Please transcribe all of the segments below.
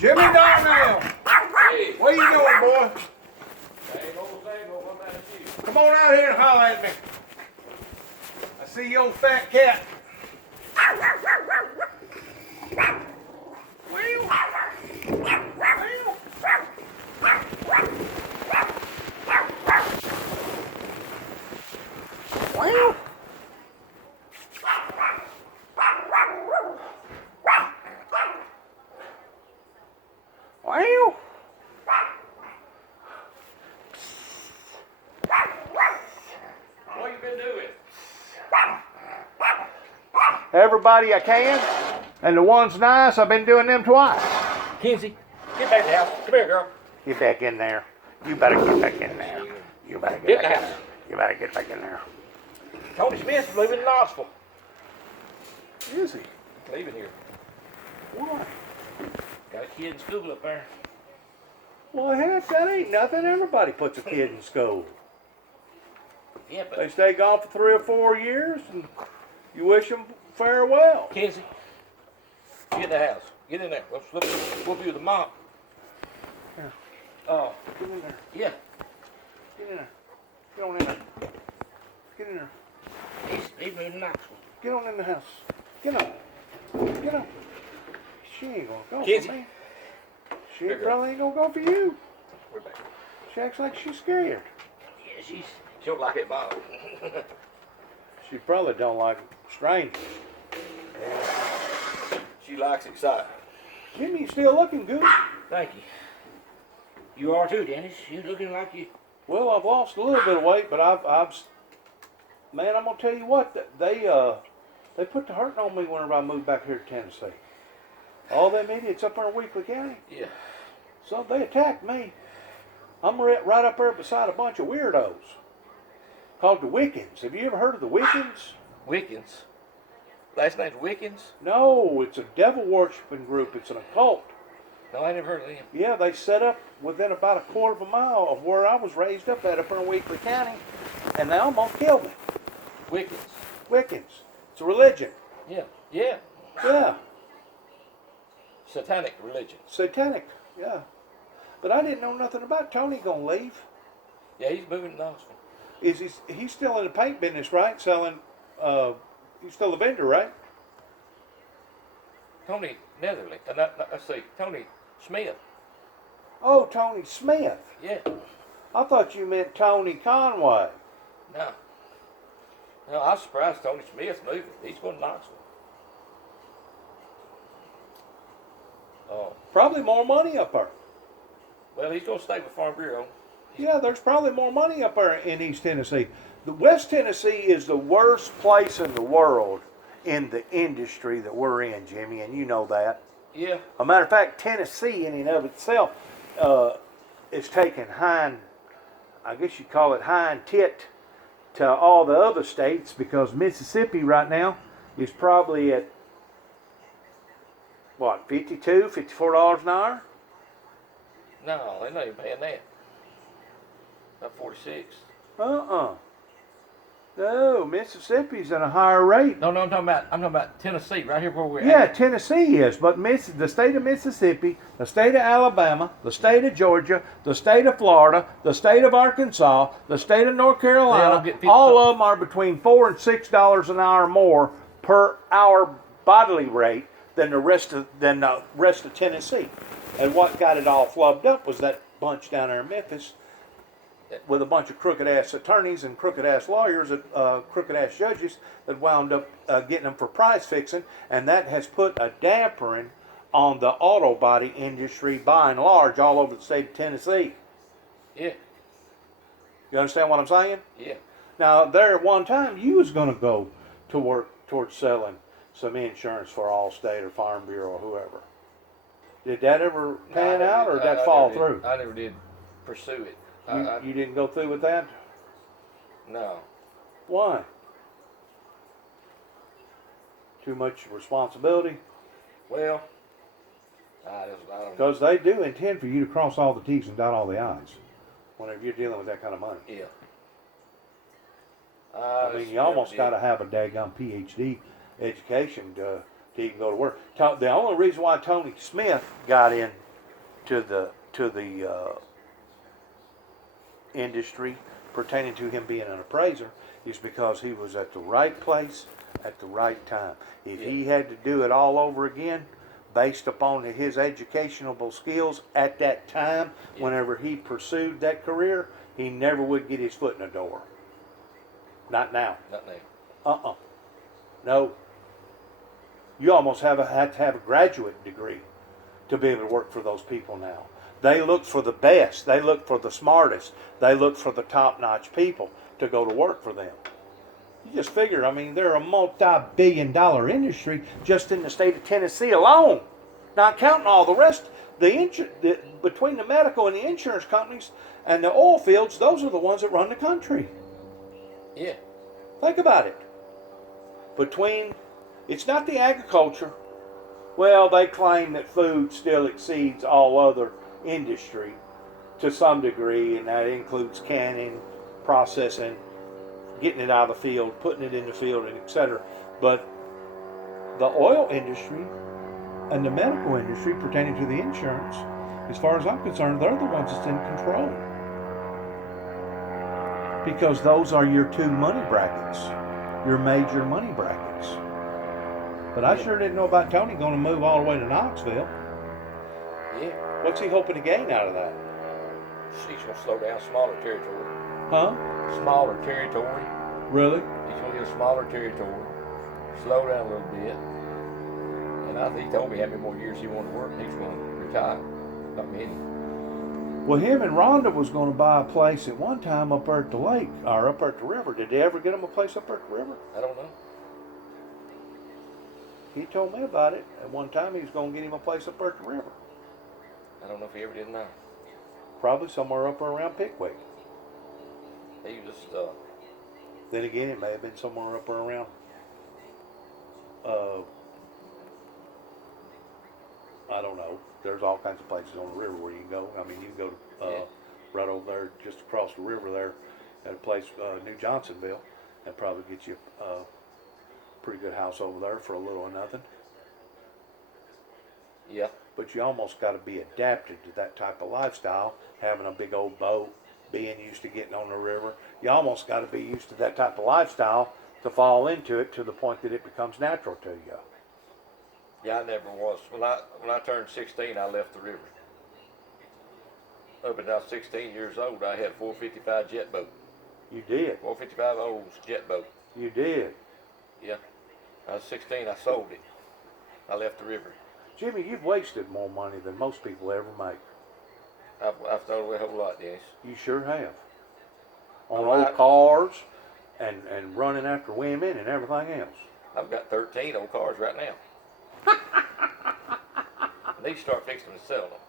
Jimmy Darnell. Hey. What you doing, boy? Same old, what about you? Come on out here and holler at me. I see your old fat cat. Wow. What you been doing? Everybody I can, and the ones nice, I've been doing them twice. Kinsey, get back to the house. Come here, girl. Get back in there. You better get back in there. You better Get get back back. in there. You better get back in there. Tony Smith is leaving Knoxville. Is he? He's leaving here. Why? Got a kid in school up there. Well, heck, that ain't nothing. Everybody puts a kid in school. Yeah, They but stay gone for 3 or 4 years, and you wish them farewell. Kinsey, get in the house. Get in there. We'll whoop you with the mop. Here. Oh, Get in there. yeah. Get in there. Get on in there. Get in there. He's moving to Knoxville. Get on in the house. Get on. Get on. She ain't gonna go Kinsey. for me. She Here, girl. probably ain't gonna go for you. We're back. She acts like she's scared. Yeah, she don't like it, Bob. She probably don't like strangers. She likes excitement. Jimmy, you still looking good. Thank you. You are too, Dennis. You looking like you. Well, I've lost a little bit of weight, but man, I'm gonna tell you what, they put the hurting on me whenever I moved back here to Tennessee. All them idiots up there in Weakley County, Yeah. so they attacked me. I'm right up there beside a bunch of weirdos called the Wiccans. Have you ever heard of the Wiccans? Wiccans. Last name's Wiccans? No, it's a devil worshiping group. It's an occult. No, I never heard of them. Yeah, they set up within about a quarter of a mile of where I was raised up at up there in Weakley County, and they almost killed me. Wiccans. Wiccans. It's a religion. Yeah. Yeah. Yeah. Satanic religion. Satanic. Yeah. But I didn't know nothing about Tony gonna leave. Yeah, he's moving to Knoxville. Is he's still in the paint business, right? Selling he's still a vendor, right? Tony Netherly. Let's see. Tony Smith. Oh, Tony Smith. Yeah. I thought you meant Tony Conway. No. No, I was surprised Tony Smith's moving. He's going to Knoxville. Oh. Probably more money up there. Well, he's going to stay with Farm Bureau. Yeah, there's probably more money up there in East Tennessee. The West Tennessee is the worst place in the world in the industry that we're in, Jimmy, and you know that. Yeah. A matter of fact, Tennessee in and of itself is taking I guess you call it hind tit to all the other states, because Mississippi right now is probably at, what, $52, $54 an hour? No, they're not even paying that. About 46. No, Mississippi's at a higher rate. No, I'm talking about Tennessee, right here where we're Yeah, at. Tennessee is, but the state of Mississippi, the state of Alabama, the state of Georgia, the state of Florida, the state of Arkansas, the state of North Carolina, all of them are between $4 and $6 an hour more per hour bodily rate than the rest of Tennessee. And what got it all flubbed up was that bunch down there in Memphis with a bunch of crooked-ass attorneys and crooked-ass lawyers, crooked-ass judges that wound up getting them for price fixing, and that has put a dampering on the auto body industry by and large all over the state of Tennessee. Yeah. You understand what I'm saying? Yeah. Now, there at one time, you was going to go to work towards selling some insurance for Allstate or Farm Bureau or whoever. Did that ever pan out, or did that fall through? I never did pursue it. You didn't go through with that? No. Why? Too much responsibility? Well, I don't know. Because they do intend for you to cross all the T's and dot all the I's whenever you're dealing with that kind of money. Yeah. I mean, you almost got to have a daggone PhD education to even go to work. The only reason why Tony Smith got in to the industry pertaining to him being an appraiser is because he was at the right place at the right time. If he had to do it all over again, based upon his educational skills at that time, whenever he pursued that career, he never would get his foot in the door. Not now. Not now. No. You almost had to have a graduate degree to be able to work for those people now. They look for the best. They look for the smartest. They look for the top-notch people to go to work for them. You just figure, I mean, they're a multi-billion-dollar industry just in the state of Tennessee alone. Not counting all the rest. Between the medical and the insurance companies and the oil fields, those are the ones that run the country. Yeah. Think about it. It's not the agriculture. Well, they claim that food still exceeds all other industry to some degree, and that includes canning, processing, getting it out of the field, putting it in the field, and etc. But the oil industry and the medical industry pertaining to the insurance, as far as I'm concerned, they're the ones that's in control. Because those are your two money brackets, your major money brackets. But I sure didn't know about Tony going to move all the way to Knoxville. Yeah. What's he hoping to gain out of that? He's going to slow down smaller territory. Huh? Smaller territory. Really? He's going to get a smaller territory. Slow down a little bit. And I think he told me how many more years he wanted to work and he's going to retire. Not many. Well, him and Rhonda was going to buy a place at one time up there at the lake, or up there at the river. Did they ever get him a place up there at the river? I don't know. He told me about it. At one time he was going to get him a place up there at the river. I don't know if he ever did now. Probably somewhere up around Pickwick. He was Then again, it may have been somewhere up around I don't know. There's all kinds of places on the river where you can go. I mean, you can go to right over there, just across the river there, at a place, New Johnsonville, and probably get you a pretty good house over there for a little or nothing. Yeah. But you almost got to be adapted to that type of lifestyle, having a big old boat, being used to getting on the river. You almost got to be used to that type of lifestyle to fall into it to the point that it becomes natural to you. Yeah, I never was. When I turned 16, I left the river. Up until I was 16 years old, I had a 455 jet boat. You did. 455 old jet boat. You did. Yeah. I was 16, I sold it. I left the river. Jimmy, you've wasted more money than most people ever make. I've thrown away a whole lot, Dennis. You sure have. On old cars and running after women and everything else. I've got 13 old cars right now. I need to start fixing to sell them.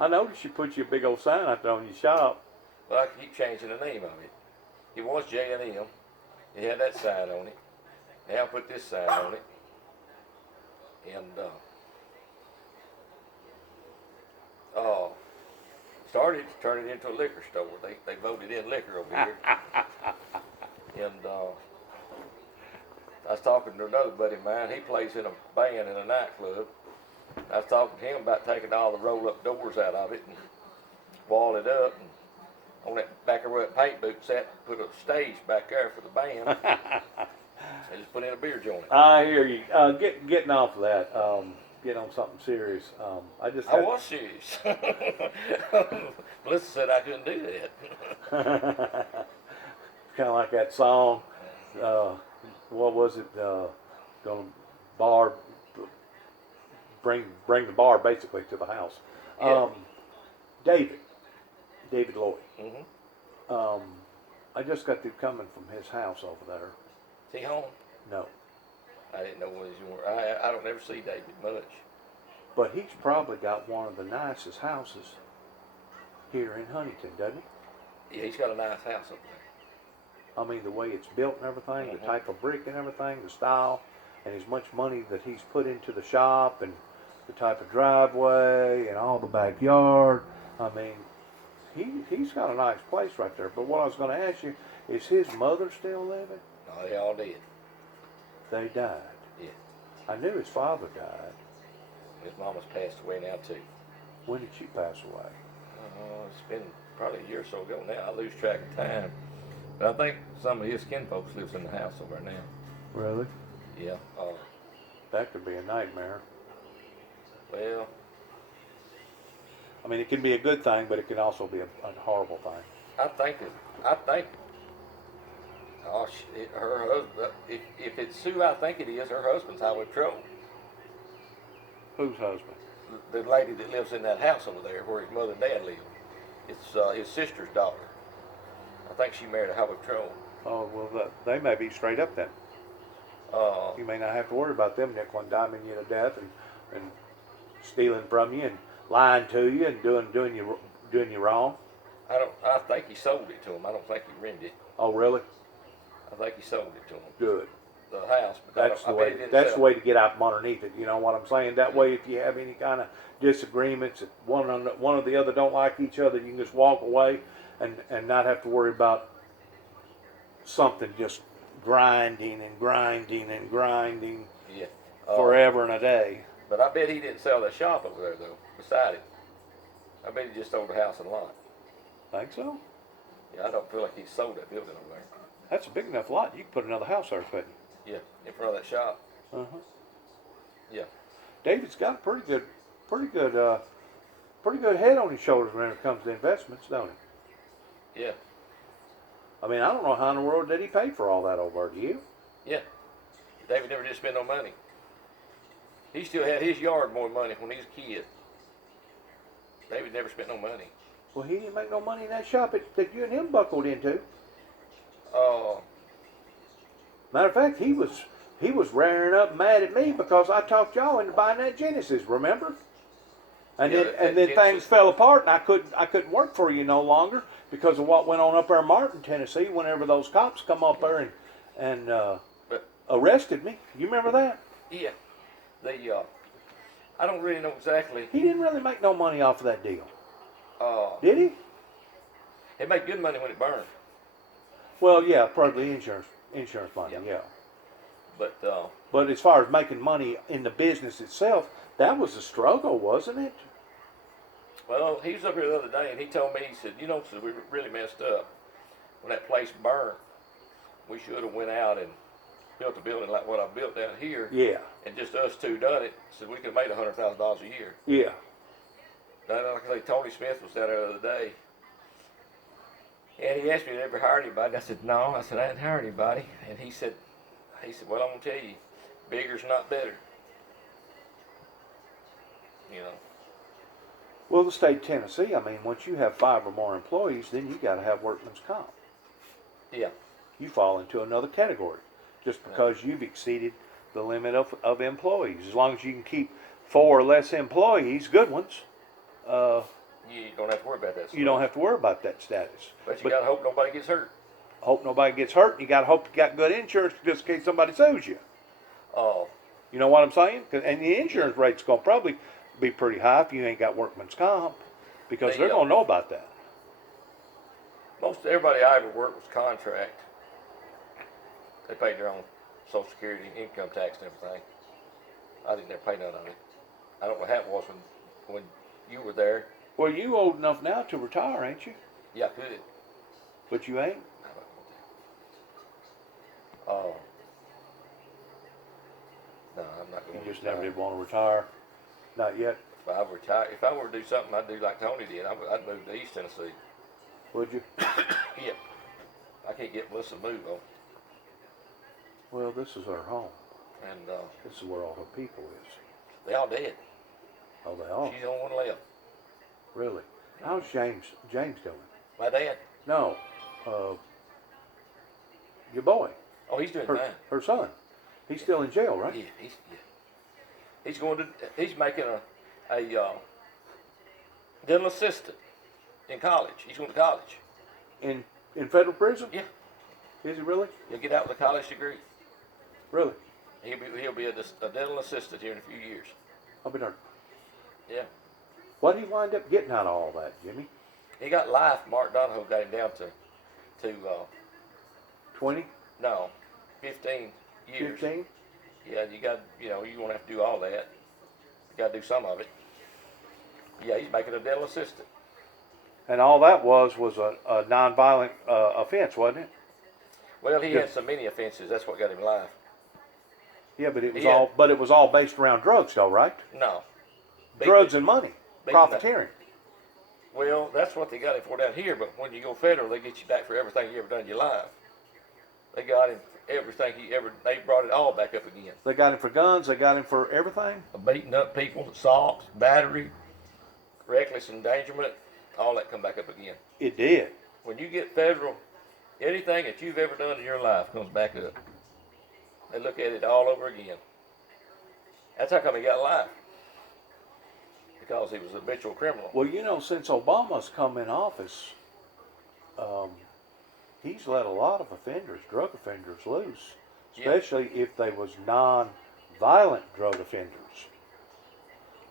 I noticed you put your big old sign out there on your shop. But I keep changing the name of it. It was J&M. It had that sign on it. Now I put this sign on it. And started to turn it into a liquor store. They voted in liquor over here. And I was talking to another buddy of mine. He plays in a band in a nightclub. I was talking to him about taking all the roll-up doors out of it and wall it up. And on that back of where that paint booth sat, put a stage back there for the band. They just put in a beer joint. I hear you. Getting off of that. Get on something serious. I was serious. Melissa said I couldn't do that. Kind of like that song. What was it? Gonna bar. Bring the bar basically to the house. Yeah. David Lloyd. Mm-hmm. I just got through coming from his house over there. Is he home? No. I didn't know what he was. I don't ever see David much. But he's probably got one of the nicest houses here in Huntington, doesn't he? Yeah, he's got a nice house up there. I mean, the way it's built and everything, the type of brick and everything, the style, and as much money that he's put into the shop and the type of driveway and all the backyard. I mean, he's got a nice place right there. But what I was going to ask you, is his mother still living? No, they all did. They died. Yeah. I knew his father died. His mama's passed away now too. When did she pass away? It's been probably a year or so ago now. I lose track of time. But I think some of his kinfolks lives in the house over there now. Really? Yeah. That could be a nightmare. Well, I mean, it can be a good thing, but it can also be a horrible thing. I think her husband, if it's who I think it is, her husband's highway patrol. Whose husband? The lady that lives in that house over there where his mother and dad live. It's his sister's daughter. I think she married a highway patrol. Oh, well, they may be straight up then. You may not have to worry about them nickel and diming you to death and stealing from you and lying to you and doing you wrong. I think he sold it to him. I don't think he rented it. Oh, really? I think he sold it to him. Good. The house, but That's the way. That's the way to get out from underneath it. You know what I'm saying? That way, if you have any kind of disagreements, if one or the other don't like each other, you can just walk away and not have to worry about something just grinding and grinding and grinding Yeah. forever and a day. But I bet he didn't sell that shop over there though. Beside it, I bet he just sold the house and lot. Think so? Yeah, I don't feel like he sold that building over there. That's a big enough lot. You could put another house there, couldn't you? Yeah, in front of that shop. Yeah. David's got a pretty good head on his shoulders when it comes to investments, don't he? Yeah. I mean, I don't know how in the world did he pay for all that over. Do you? Yeah. David never did spend no money. He still had his yard more money when he was a kid. David never spent no money. Well, he didn't make no money in that shop that you and him buckled into. Matter of fact, he was raring up mad at me because I talked y'all into buying that Genesis. Remember? And Yeah, then things fell apart, and I couldn't work for you no longer because of what went on up there in Martin, Tennessee. Whenever those cops come up there and arrested me, you remember that? Yeah. I don't really know exactly. He didn't really make no money off of that deal, did he? It made good money when it burned. Well, yeah, probably insurance money, yeah. But as far as making money in the business itself, that was a struggle, wasn't it? Well, he was up here the other day, and he told me, he said, so we really messed up. When that place burned, we should have went out and built a building like what I built down here. Yeah. And just us two done it, so we could have made $100,000 a year. Yeah. Now, like I say, Tony Smith was down there the other day, and he asked me if I ever hired anybody. And I said, no. I said, I hadn't hired anybody. And he said, well, I'm going to tell you, bigger's not better. Well, the state of Tennessee, I mean, once you have 5 or more employees, then you got to have workman's comp. Yeah. You fall into another category just because you've exceeded the limit of employees. As long as you can keep 4 or less employees, good ones, you don't have to worry about that stuff. You don't have to worry about that status. But you got to hope nobody gets hurt. Hope nobody gets hurt, and you got to hope you got good insurance just in case somebody sues you. Oh. You know what I'm saying? And the insurance rate's going to probably be pretty high if you ain't got workman's comp, because they're going to know about that. Most everybody I ever worked was contract. They paid their own Social Security, income tax, and everything. I didn't ever pay none of it. I don't know how it was when you were there. Well, you old enough now to retire, ain't you? Yeah, I could. But you ain't? No, I'm not going to. You just never did want to retire? Not yet? If I were to do something, I'd do like Tony did. I'd move to East Tennessee. Would you? Yeah. I can't get Melissa to move, though. Well, this is her home. And this is where all her people is. They all dead. Oh, they are? She's the only one left. Really? How's James doing? My dad? No. Your boy. Oh, he's doing fine. Her son. He's still in jail, right? Yeah, he's making a dental assistant in college. He's going to college. In federal prison? Yeah. Is he really? He'll get out with a college degree. Really? He'll be a dental assistant here in a few years. I'll be darned. Yeah. What did he wind up getting out of all that, Jimmy? He got life. Mark Donahoe got him down to 20? No, 15 years. 15? Yeah, you won't have to do all that. You got to do some of it. Yeah, he's making a dental assistant. And all that was a nonviolent offense, wasn't it? Well, he had so many offenses. That's what got him life. Yeah, but it was Yeah. it was all based around drugs, though, right? No. Drugs and money, beating profiteering. Well, that's what they got him for down here. But when you go federal, they get you back for everything you ever done in your life. They got him for everything he ever. They brought it all back up again. They got him for guns. They got him for everything. Beating up people, assault, battery, reckless endangerment, all that come back up again. It did. When you get federal, anything that you've ever done in your life comes back up. They look at it all over again. That's how come he got life. Because he was a habitual criminal. Well, since Obama's come in office, he's let a lot of drug offenders loose, especially if they was non-violent drug offenders.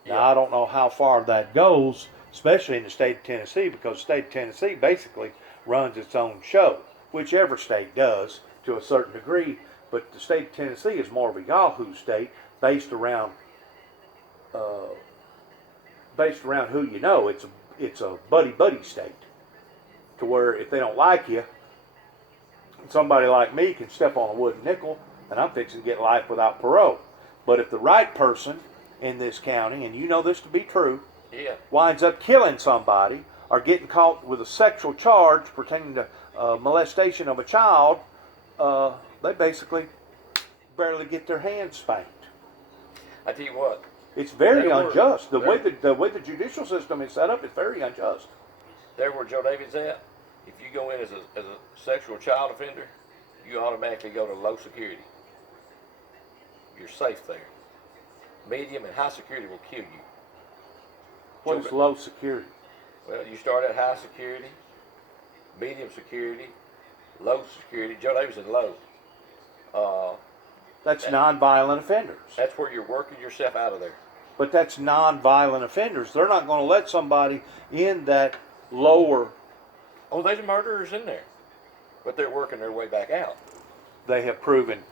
Now, I don't know how far that goes, especially in the state of Tennessee, because the state of Tennessee basically runs its own show, whichever state does to a certain degree, but the state of Tennessee is more of a Yahoo state based around who you know. It's a buddy state, to where if they don't like you, somebody like me can step on a wooden nickel and I'm fixing to get life without parole. But if the right person in this county, and you know this to be true, winds up killing somebody or getting caught with a sexual charge pertaining to molestation of a child, they basically barely get their hands spanked. I tell you what, it's very unjust. The way the judicial system is set up is very unjust. There where Joe David's at, if you go in as a sexual child offender, you automatically go to low security. You're safe there. Medium and high security will kill you. What is low security? Well, you start at high security, medium security, low security. Joe David's in low. That's non-violent offenders. That's where you're working yourself out of there. But that's non-violent offenders. They're not going to let somebody in that lower. Oh, there's murderers in there, but they're working their way back out. They have proven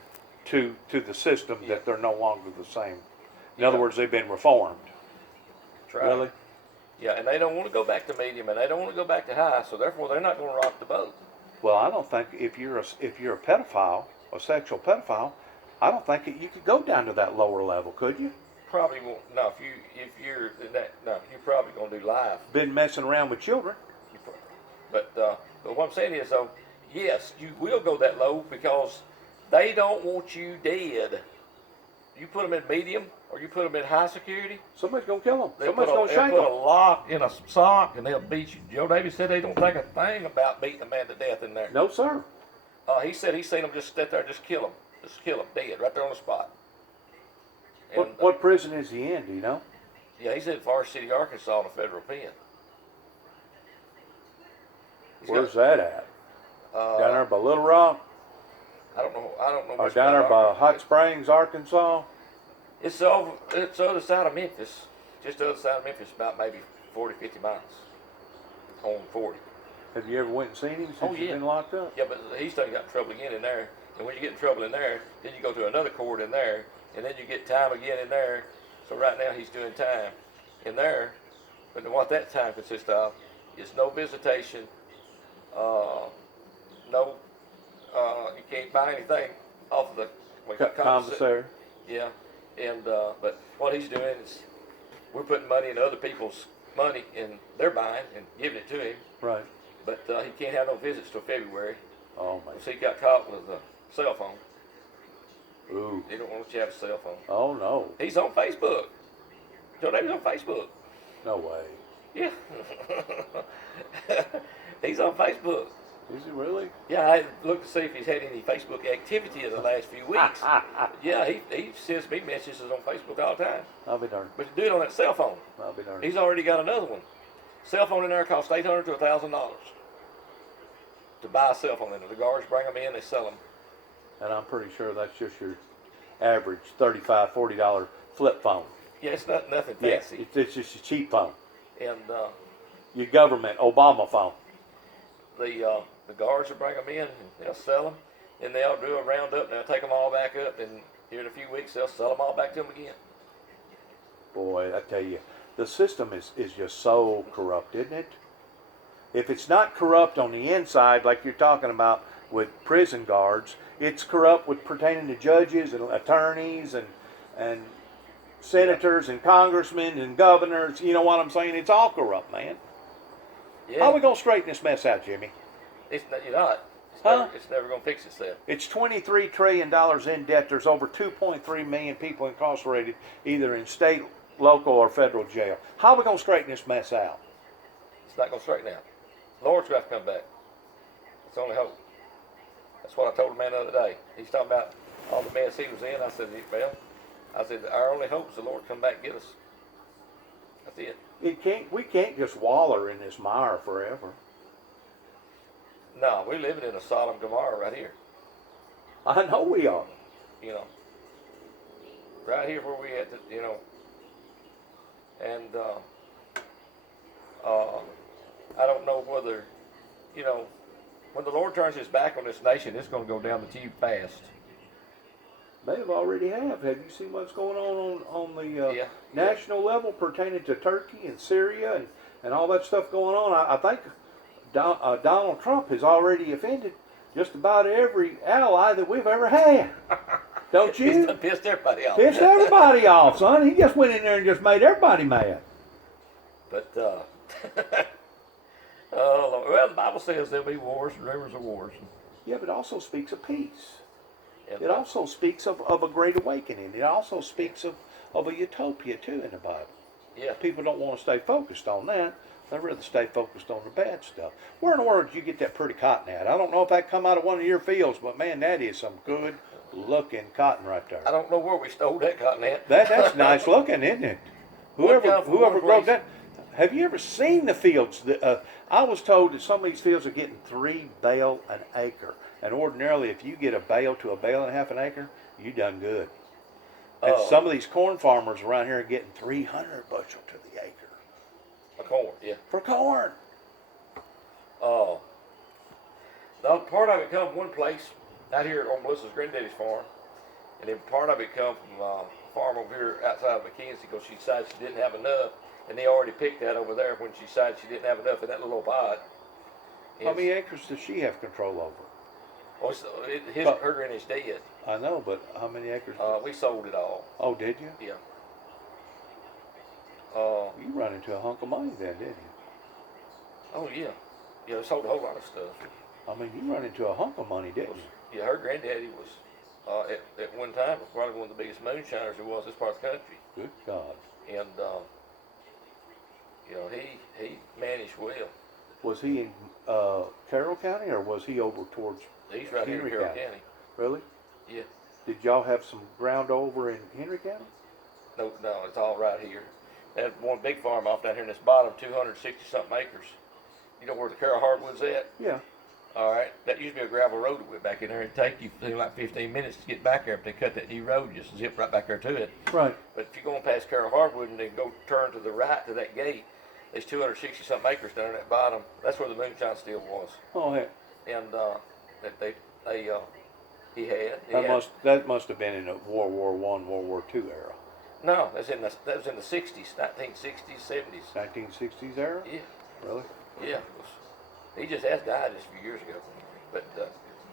to the system that they're no longer the same. In other words, they've been reformed. That's right. Really? Yeah, and they don't want to go back to medium, and they don't want to go back to high, so therefore they're not going to rock the boat. Well, I don't think if you're a pedophile, a sexual pedophile, I don't think you could go down to that lower level, could you? Probably won't. No, if you're in that, no, you're probably going to do life. Been messing around with children. But what I'm saying is, though, yes, you will go that low because they don't want you dead. You put them in medium or you put them in high security, somebody's going to kill them. Somebody's going to they'll shank put them. a lock in a sock and they'll beat you. Joe Davis said they don't think a thing about beating a man to death in there. No, sir. He said he's seen them just sit there and just kill them dead right there on the spot. And, What prison is he in, do you know? Yeah, he's in Forest City, Arkansas, in a federal pen. Where's that at? Down there by Little Rock? I don't know. Or down there by Hot Springs, Arkansas? It's the other side of Memphis. Just the other side of Memphis, about maybe 40, 50 miles. On 40. Have you ever went and seen him since he's been locked up? Yeah, but he's done got in trouble again in there. And when you get in trouble in there, then you go to another court in there, and then you get time again in there. So right now he's doing time in there. But what that time consists of is no visitation, you can't buy anything off of the commissary. Yeah, and but what he's doing is we're putting money into other people's money, and they're buying and giving it to him. Right. But he can't have no visits till February. Oh my! So he got caught with a cell phone. Ooh. They don't want you to have a cell phone. Oh no. He's on Facebook. Joe Davis on Facebook. No way. Yeah. He's on Facebook. Is he really? Yeah, I looked to see if he's had any Facebook activity in the last few weeks. Yeah, he sends me messages on Facebook all the time. I'll be darned. But to do it on that cell phone. I'll be darned. He's already got another one. Cell phone in there costs $800 to $1,000 to buy a cell phone in there. The guards bring them in, they sell them. And I'm pretty sure that's just your average $35, $40 flip phone. Yeah, it's nothing fancy. Yeah, it's just a cheap phone. And your government Obama phone. The guards will bring them in and they'll sell them. And they'll do a roundup and they'll take them all back up. And here in a few weeks they'll sell them all back to them again. Boy, I tell you, the system is just so corrupt, isn't it? If it's not corrupt on the inside, like you're talking about with prison guards, it's corrupt with pertaining to judges and attorneys and senators and congressmen and governors. You know what I'm saying? It's all corrupt, man. Yeah. How are we going to straighten this mess out, Jimmy? It's not, you're not. It's never going to fix itself. It's $23 trillion in debt. There's over 2.3 million people incarcerated, either in state, local, or federal jail. How are we going to straighten this mess out? It's not going to straighten out. The Lord's got to come back. It's the only hope. That's what I told the man the other day. He's talking about all the mess he was in. I said, well, our only hope is the Lord come back and get us. That's it. We can't just waller in this mire forever. No, we're living in a Sodom and Gomorrah right here. I know we are. You know, right here where we at, you know, and I don't know whether, you know, when the Lord turns his back on this nation, it's going to go down the tube fast. They already have. Have you seen what's going on the national level pertaining to Turkey and Syria and all that stuff going on? I think Donald Trump has already offended just about every ally that we've ever had. Don't you? He's done pissed everybody off. Pissed everybody off, son. He just went in there and just made everybody mad. But, oh, Lord. Well, the Bible says there'll be wars and rumors of wars. Yeah, but it also speaks of peace. And It also speaks of a great awakening. It also speaks of a utopia, too, in the Bible. Yeah. People don't want to stay focused on that. They'd rather stay focused on the bad stuff. Where in the world did you get that pretty cotton at? I don't know if that come out of one of your fields, but man, that is some good looking cotton right there. I don't know where we stole that cotton at. That's nice looking, isn't it? Whoever grew that. Have you ever seen the fields? I was told that some of these fields are getting 3 bale an acre. And ordinarily, if you get a bale to a bale and a half an acre, you done good. And some of these corn farmers around here are getting 300 bushel to the acre. A corn, yeah. For corn. Oh. Now, part of it come from one place out here on Melissa's granddaddy's farm. And then part of it come from a farm over here outside of McKenzie because she decided she didn't have enough. And they already picked that over there when she decided she didn't have enough in that little pot. How many acres does she have control over? Well, her granddaddy's dead. I know, but how many acres? We sold it all. Oh, did you? Yeah. You run into a hunk of money then, didn't you? Oh, yeah. Yeah, we sold a whole lot of stuff. I mean, you run into a hunk of money, didn't you? Yeah, her granddaddy was, at one time, probably one of the biggest moonshiners there was in this part of the country. Good God. And, you know, he managed well. Was he in Carroll County or was he over towards He's right here in Henry Carroll County? County. Really? Yeah. Did y'all have some ground over in Henry County? No, it's all right here. They had one big farm off down here in this bottom, 260-something acres. You know where the Carroll Hardwood's at? Yeah. All right. That used to be a gravel road that went back in there. It'd take you like 15 minutes to get back there, but they cut that new road and just zip right back there to it. Right. But if you're going past Carroll Hardwood and then go turn to the right to that gate, there's 260-something acres down in that bottom. That's where the moonshine still was. Oh, heck. And That must have been in the World War I, World War II era. No, that was in the 60s, 1960s, 70s. 1960s era? Yeah. Really? Yeah. He just has died just a few years ago. But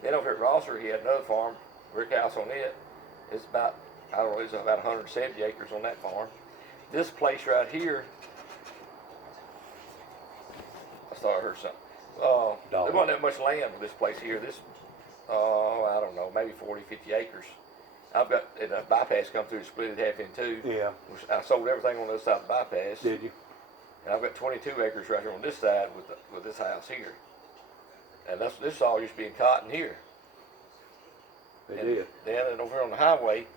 then over at Rosser, he had another farm, brick house on it. It's about, I don't know, it's about 170 acres on that farm. This place right here, I thought I heard something. There wasn't that much land with this place here. This, I don't know, maybe 40, 50 acres. I've got a bypass come through to split it half in two. Yeah. I sold everything on the other side of the bypass. Did you? And I've got 22 acres right here on this side with this house here. And this all used to be in cotton here. They did. Then and over here on the highway,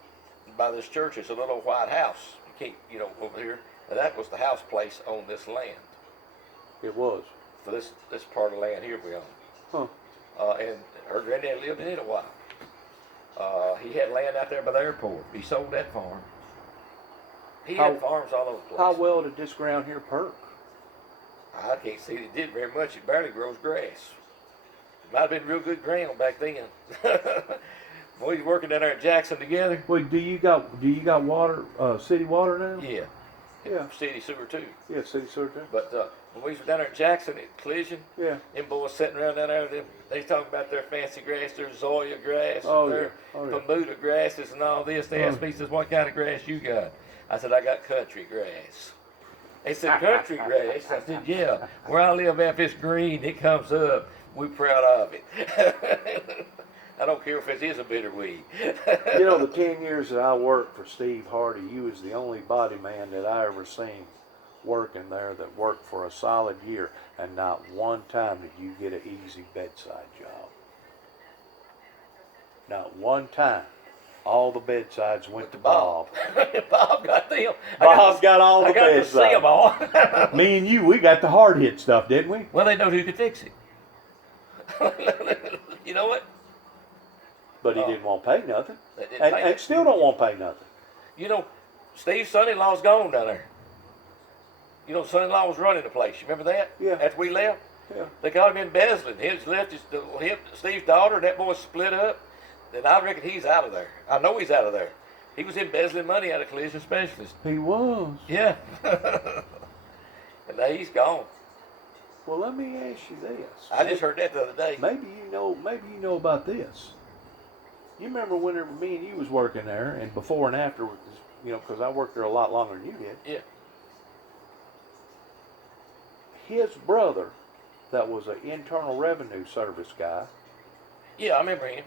by this church, it's a little old white house. You can't, over here. And that was the house place on this land. It was. For this part of the land here we own. Huh. And her granddad lived in it a while. He had land out there by the airport. He sold that farm. He had farms all over the place. How well did this ground here perk? I can't see it did very much. It barely grows grass. It might have been real good ground back then. Boy, he's working down there at Jackson together. Wait, do you got water, city water now? Yeah. Yeah. City sewer too. Yeah, city sewer too. But when we was down there in Jackson at Collision, Yeah. them boys sitting around down there, they talking about their fancy grass, their Zoya grass, Oh, their yeah. Oh, yeah. Bermuda grasses and all this. They asked me, says, what kind of grass you got? I said, I got country grass. They said, country grass? I said, yeah. Where I live, if it's green, it comes up. We proud of it. I don't care if it is a bitter weed. You know, the 10 years that I worked for Steve Hardy, you was the only body man that I ever seen working there that worked for a solid year, and not one time did you get an easy bedside job. Not one time. All the bedsides went to Bob. Bob got them. Bob got all the I got to see them bedsides. all. Me and you, we got the hard hit stuff, didn't we? Well, they know who could fix it. You know what? But he didn't want to pay nothing. They didn't And, pay and it. still don't want to pay nothing. You know, Steve's son-in-law's gone down there. You know, son-in-law was running the place. You remember that? Yeah. After we left, Yeah. they got him embezzling. His left Steve's daughter, and that boy split up. Then I reckon he's out of there. I know he's out of there. He was embezzling money out of Collision Specialist. He was. Yeah. And now he's gone. Well, let me ask you this. I just heard that the other day. Maybe you know about this. You remember whenever me and you was working there, and before and after, you know, because I worked there a lot longer than you did. Yeah. His brother, that was an Internal Revenue Service guy, Yeah, I remember him.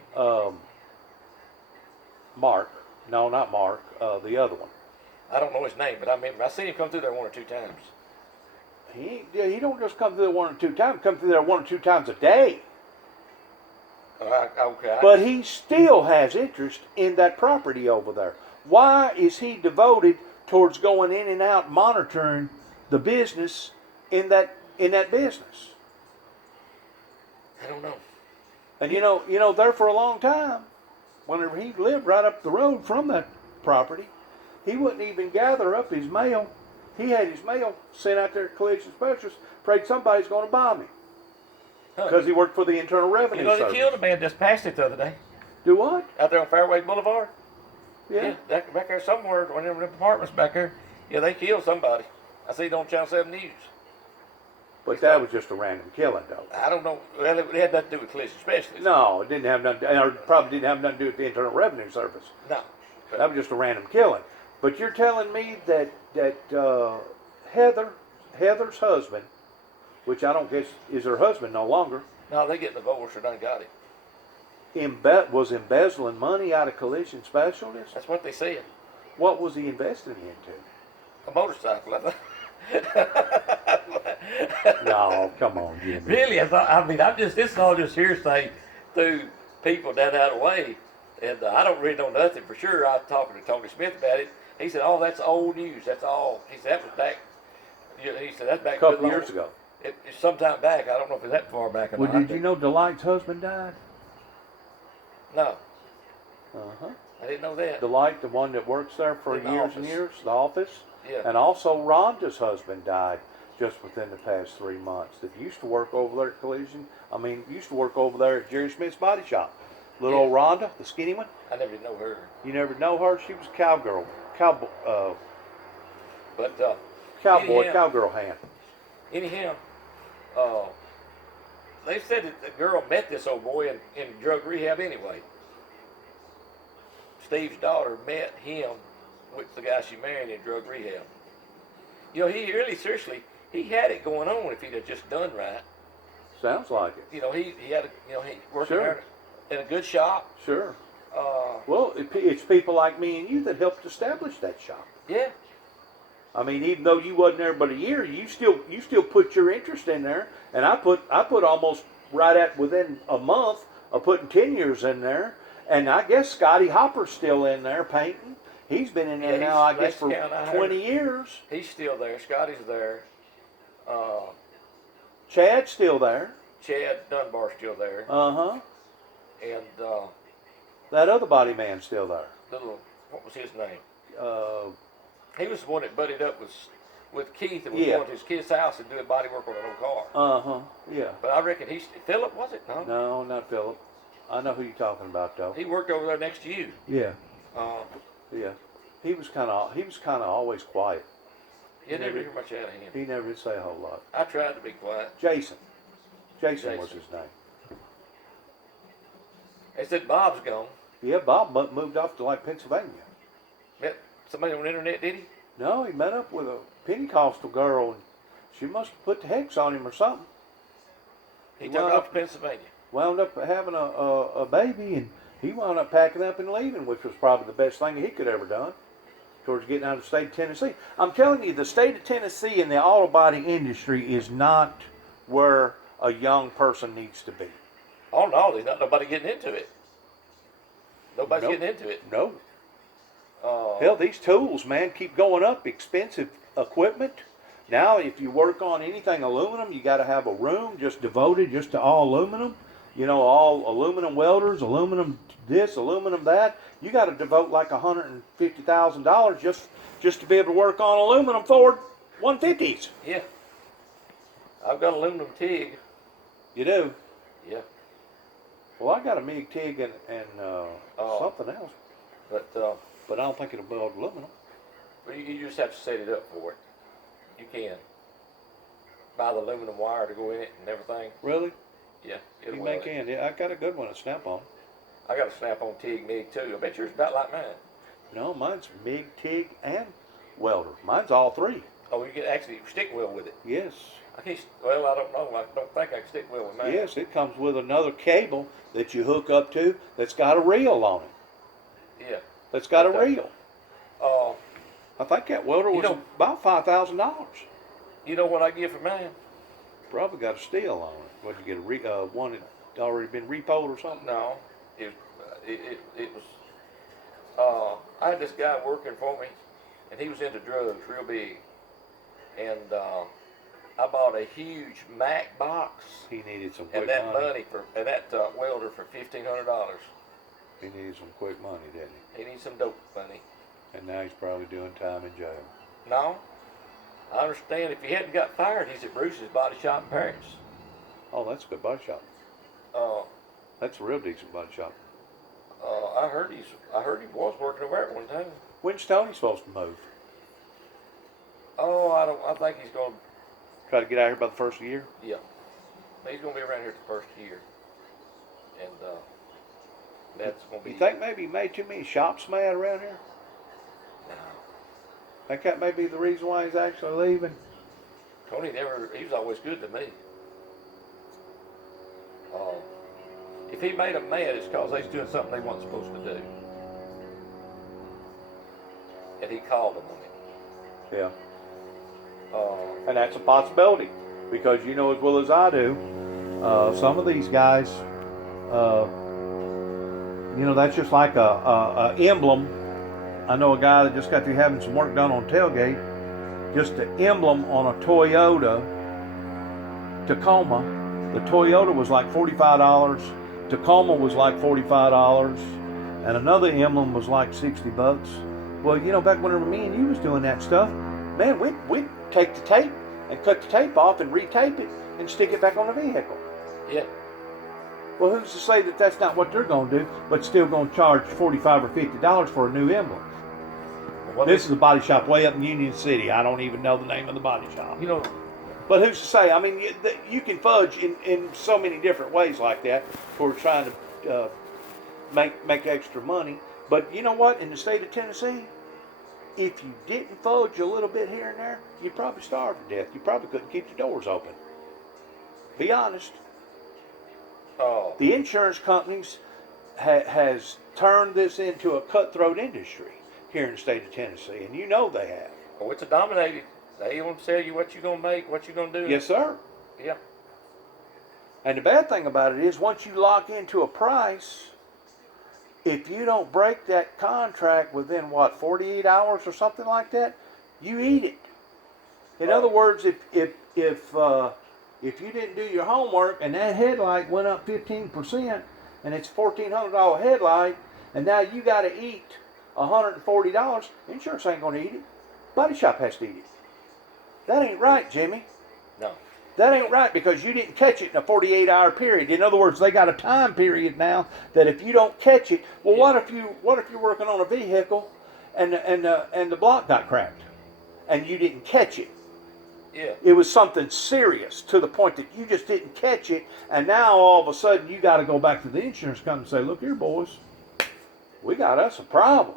Mark. No, not Mark. The other one. I don't know his name, but I remember. I seen him come through there one or two times. He don't just come through there one or two times. Come through there one or two times a day. Okay. But he still has interest in that property over there. Why is he devoted towards going in and out monitoring the business in that business? I don't know. And you know, there for a long time, whenever he lived right up the road from that property, he wouldn't even gather up his mail. He had his mail sent out there to Collision Specialists, afraid somebody's going to bomb him. Because he worked for the Internal Revenue You know, Service. they killed a man just passed it the other day. Do what? Out there on Fairway Boulevard. Yeah. Back there somewhere, one of them apartments back there. Yeah, they killed somebody. I see it on Channel 7 News. But that was just a random killing, though. I don't know. Well, it had nothing to do with Collision Specialists. No, it didn't have nothing, or probably didn't have nothing to do with the Internal Revenue Service. No. That was just a random killing. But you're telling me that Heather's husband, which I don't guess is her husband no longer, No, they get divorced or done got it. was embezzling money out of Collision Specialists? That's what they said. What was he investing into? A motorcycle, I think. No, come on, Jimmy. Really, this is all just hearsay through people down that way. And I don't really know nothing for sure. I was talking to Tony Smith about it. He said, "Oh, that's old news. That's all." He said, "That was back." He said, "That's back A couple years ago. It's sometime back. I don't know if it's that far back or Well, not." did you know Delight's husband died? No, Uh-huh. I didn't know that. Delight, the one that works there for In the years and office. years, the office. Yeah. And also Rhonda's husband died just within the past 3 months. That used to work over there at Collision. Used to work over there at Jerry Smith's body shop. Little old Rhonda, the skinny one. I never did know her. You never know her? She was a cowboy, Anyhow. cowgirl hand. Anyhow, they said that the girl met this old boy in drug rehab anyway. Steve's daughter met him with the guy she married in drug rehab. You know, he really, seriously, he had it going on if he'd have just done right. Sounds like it. You know, he had, he working Sure. there in a good shop. Sure. Well, it's people like me and you that helped establish that shop. Yeah. Even though you wasn't there but a year, you still put your interest in there, and I put almost right at within a month of putting 10 years in there, and I guess Scotty Hopper's still in there painting. He's been in there now, I guess, for 20 years. He's still there. Scotty's there. Chad's still there. Chad Dunbar's still there. Uh-huh. And That other body man's still there. what was his name? Uh, He was the one that buddied up with Keith and was Yeah. going to his kid's house and doing body work on an old car. uh-huh. Yeah. But I reckon Philip, was it? No. No, not Philip. I know who you're talking about, though. He worked over there next to you. Yeah. Uh, Yeah. He was kind of always quiet. You never hear much out of him. He never did say a whole lot. I tried to be quiet. Jason was his name. They said Bob's gone. Yeah, Bob moved off to like Pennsylvania. Met somebody on the internet, did he? No, he met up with a Pentecostal girl, and she must have put the hex on him or something. He took off to Pennsylvania. Wound up having a baby, and he wound up packing up and leaving, which was probably the best thing he could ever done towards getting out of the state of Tennessee. I'm telling you, the state of Tennessee in the auto body industry is not where a young person needs to be. Oh no, there's not nobody getting into it. Nobody's getting into it. No. Hell, these tools, man, keep going up. Expensive equipment. Now, if you work on anything aluminum, you got to have a room just devoted just to all aluminum. You know, all aluminum welders, aluminum this, aluminum that. You got to devote like $150,000 just to be able to work on aluminum Ford 150s. Yeah. I've got aluminum TIG. You do? Yeah. Well, I got a MIG TIG and something else. But I don't think it'll build aluminum. Well, you just have to set it up for it. You can. Buy the aluminum wire to go in it and everything. Really? Yeah. You make in. Yeah, I got a good one at Snap-on. I got a Snap-on TIG MIG too. I bet yours about like mine. No, mine's MIG, TIG, and welder. Mine's all three. Oh, you can actually stick wheel with it. Yes. I can't. Well, I don't know. I don't think I can stick wheel with mine. Yes, it comes with another cable that you hook up to that's got a reel on it. Yeah. That's got a reel. Uh, I think that welder was about $5,000. You know what I get for mine? Probably got a steel on it. What you get one that already been repoed or something? No, it was. I had this guy working for me, and he was into drugs real big, and I bought a huge Mac box. He needed some quick and that money. Welder for $1,500. He needed some quick money, didn't He needs some dope money. he? And now he's probably doing time in jail. No, I understand. If he hadn't got fired, he's at Bruce's Body Shop in Paris. Oh, that's a good body shop. That's a real decent body shop. I heard he was working over there at one time. When's Tony supposed to move? Oh, I think he's going to. Try to get out here by the first of the year? Yeah. He's going to be around here the first year. And that's going to be. You think maybe he made too many shops mad around here? No. Think that may be the reason why he's actually leaving? Tony he was always good to me. If he made them mad, it's because they was doing something they wasn't supposed to do. And he called them on it. Yeah. And that's a possibility, because you know as well as I do, some of these guys, you know, that's just like a emblem. I know a guy that just got through having some work done on tailgate. Just the emblem on a Toyota Tacoma. The Toyota was like $45. Tacoma was like $45, and another emblem was like $60. Well, you know, back whenever me and you was doing that stuff, man, we'd take the tape and cut the tape off and retape it and stick it back on the vehicle. Yeah. Well, who's to say that that's not what they're going to do, but still going to charge $45 or $50 for a new emblem? This is a body shop way up in Union City. I don't even know the name of the body shop. You know. But who's to say? I mean, you can fudge in so many different ways like that for trying to make extra money. But you know what? In the state of Tennessee, if you didn't fudge a little bit here and there, you'd probably starve to death. You probably couldn't keep the doors open. Be honest. The insurance companies has turned this into a cutthroat industry here in the state of Tennessee, and you know they have. Oh, it's a dominated. They want to tell you what you're going to make, what you're going to do. Yes, sir. Yeah. And the bad thing about it is once you lock into a price, if you don't break that contract within, 48 hours or something like that, you eat it. In other words, if you didn't do your homework and that headlight went up 15% and it's a $1,400 headlight, and now you got to eat $140, insurance ain't going to eat it. Body shop has to eat it. That ain't right, Jimmy. No. That ain't right, because you didn't catch it in a 48-hour period. In other words, they got a time period now that if you don't catch it, what if you're working on a vehicle and the block got cracked? and you didn't catch it. Yeah. It was something serious to the point that you just didn't catch it, and now all of a sudden you got to go back to the insurance company and say, look here, boys, we got us a problem.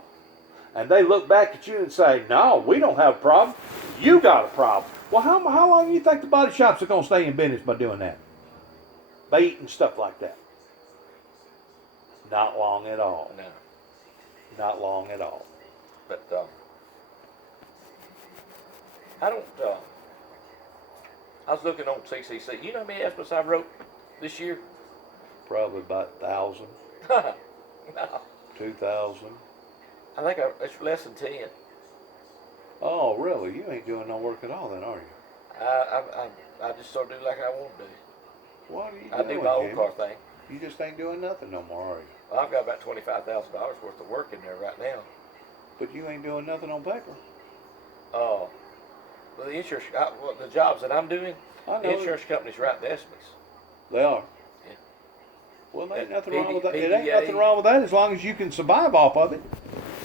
And they look back at you and say, no, we don't have a problem. You got a problem. Well, how long do you think the body shops are going to stay in business by doing that? Bait and stuff like that. Not long at all. No. Not long at all. But I don't. I was looking on CCC. You know how many estimates I wrote this year? Probably about 1,000, No. 2,000. I think it's less than 10. Oh, really? You ain't doing no work at all then, are you? I just sort of do like I want to do. What are you I doing, do my old Jimmy? car thing. You just ain't doing nothing no more, are you? Well, I've got about $25,000 worth of work in there right now. But you ain't doing nothing on paper. Well, the insurance, the jobs that I'm doing, I know. the insurance companies write the estimates. They are. Yeah. Well, there ain't And nothing wrong with that. It PDA. ain't nothing wrong with that as long as you can survive off of it.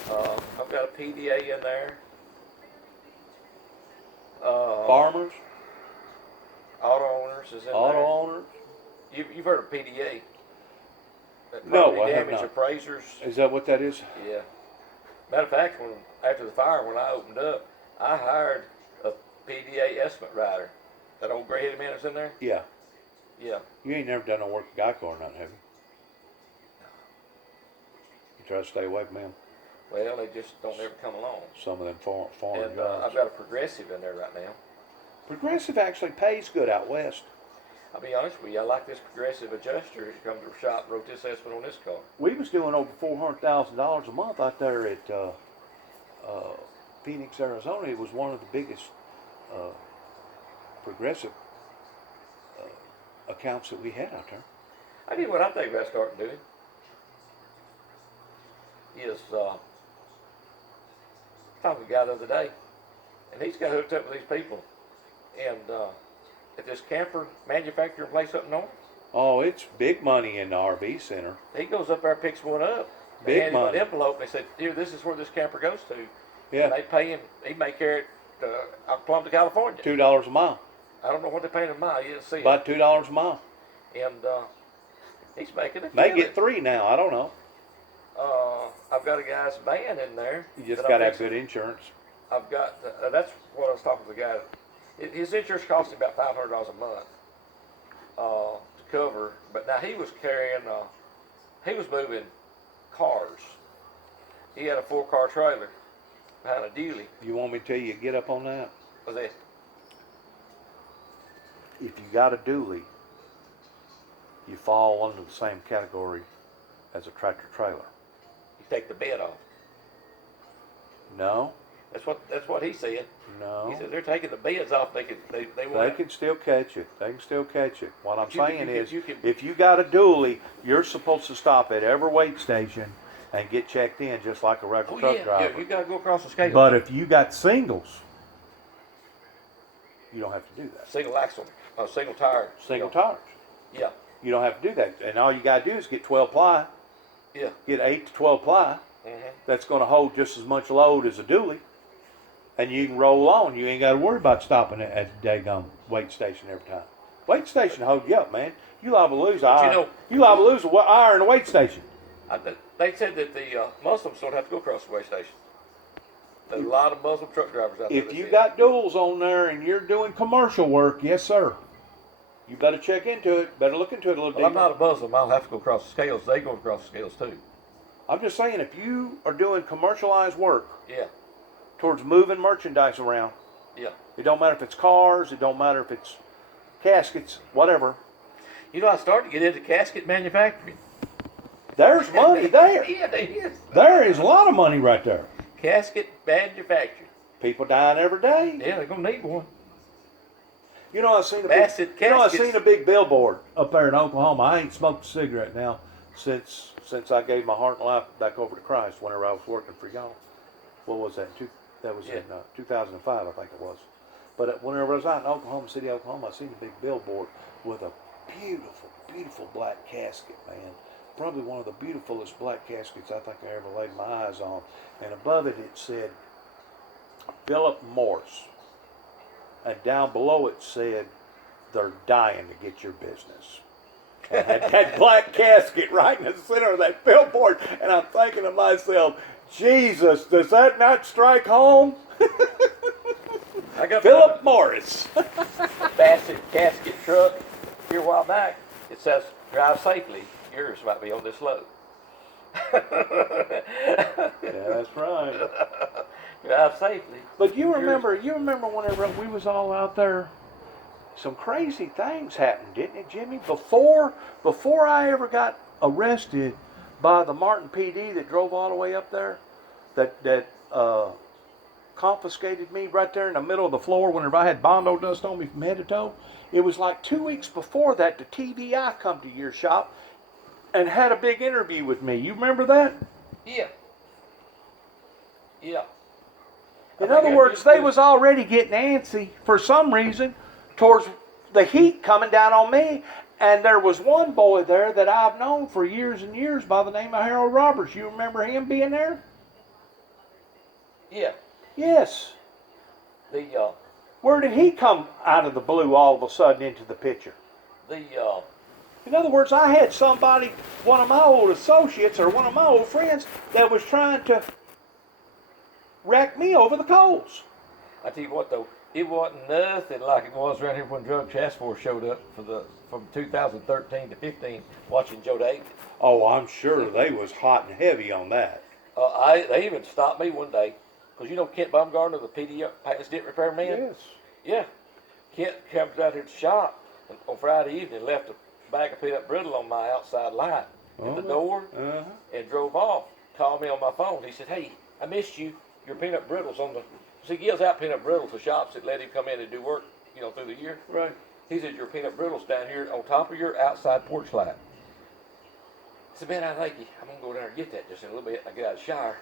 I've got a PDA in there. Farmers, Auto owners is in auto there. owners. You've heard of PDA? No, Property I have damage not. appraisers. Is that what that is? Yeah. Matter of fact, after the fire, when I opened up, I hired a PDA estimate writer. That old gray-headed man that's in there. Yeah. Yeah. You ain't never done no work at Geico or nothing, have you? You try to stay away from them. Well, they just don't ever come along. Some of them foreign And jobs. I've got a Progressive in there right now. Progressive actually pays good out west. I'll be honest with you, I like this Progressive adjuster. He come to the shop and wrote this estimate on this car. We was doing over $400,000 a month out there at Phoenix, Arizona. It was one of the biggest Progressive accounts that we had out there. I tell you what I think about starting doing is talking to a guy the other day, and he's got hooked up with these people, and at this camper manufacturing place up north, Oh, it's big money in the RV center. he goes up there and picks one up. They Big hand him money. an envelope, and they said, "Here, this is where this camper goes to." Yeah, And they pay him. He may carry it out Plum to California. $2 a mile. I don't know what they pay him a mile. You didn't see it. About $2 a mile. And he's making a May killing. get 3 now. I don't know. I've got a guy's van in there. You just that I'm got to have fixing. good insurance. I've got, that's what I was talking to the guy. His insurance cost him about $500 a month to cover. But now he was carrying, he was moving cars. He had a 4-car trailer behind a dually. You want me to tell you, get up on that? Was it? If you got a dually, you fall under the same category as a tractor trailer. You take the bed off. No, That's what he said. no. He said they're taking the beds off. They They want. can still catch it. They can still catch it. What I'm But you can- saying you can- is, you can- if you got a dually, you're supposed to stop at every weight station and get checked in just like a regular Oh truck yeah, driver. yeah. You got to go across the scale. But if you got singles, you don't have to do that. Single axle, single tire. Single deal. tires. Yeah, You don't have to do that. And all you got to do is get 12 ply, yeah. get 8 to 12 ply. Mm-hmm. That's going to hold just as much load as a dually. And you can roll on. You ain't got to worry about stopping at the daggone weight station every time. Weight station hold you up, man. You liable to lose an iron. You liable to lose an iron in a weight station. They said that the Muslims don't have to go across the way station. There's a lot of Muslim truck drivers out there. If you got duals on there and you're doing commercial work, yes, sir. You better check into it. Better look into it a little Well, I'm deeper. not a Muslim. I'll have to go across the scales. They go across the scales too. I'm just saying, if you are doing commercialized work Yeah, towards moving merchandise around, yeah. it don't matter if it's cars, it don't matter if it's caskets, whatever. You know, I started to get into casket manufacturing. There's money there. Yeah, there is. There is a lot of money right there. Casket manufacturing. People dying every day. Yeah, they're gonna need one. You know, I seen a Massive big, I caskets. seen a big billboard up there in Oklahoma. I ain't smoked a cigarette now since I gave my heart and life back over to Christ. Whenever I was working for y'all, what was that? That was in 2005, I think it was. But whenever I was out in Oklahoma City, Oklahoma, I seen a big billboard with a beautiful, beautiful black casket, man. Probably one of the beautifulest black caskets I think I ever laid my eyes on. And above it, it said, Philip Morris. And down below it said, they're dying to get your business. And had that black casket right in the center of that billboard. And I'm thinking to myself, Jesus, does that not strike home? I got Philip Morris. Bassett casket truck here a while back. It says, drive safely. Yours might be on this load. Yeah, that's right. Drive safely. But you remember whenever we was all out there, some crazy things happened, didn't it, Jimmy? Before I ever got arrested by the Martin PD that drove all the way up there, that confiscated me right there in the middle of the floor whenever I had Bondo dust on me from head to toe. It was like 2 weeks before that the TVI come to your shop and had a big interview with me. You remember that? Yeah. Yeah. In other words, they was already getting antsy for some reason towards the heat coming down on me. And there was one boy there that I've known for years and years by the name of Harold Roberts. You remember him being there? Yeah. Yes. Where did he come out of the blue all of a sudden into the picture? In other words, I had somebody, one of my old associates or one of my old friends, that was trying to wreck me over the coals. I tell you what though, it wasn't nothing like it was around here when Drug Task Force showed up from 2013 to 15 watching Joe Davis. Oh, I'm sure they was hot and heavy on that. They even stopped me one day, because you know Kent Baumgartner, the PD package dent repair man? Yes. Yeah. Kent comes out here to the shop on Friday evening, left a bag of peanut brittle on my outside light in the door, and drove off. Called me on my phone. He said, "Hey, I missed you. Your peanut brittles on the..." So he gives out peanut brittles to shops that let him come in and do work, you know, through the year. Right. He said, "Your peanut brittles down here on top of your outside porch light." I said, "Man, I thank you. I'm going to go down there and get that just in a little bit." I got out of the shower.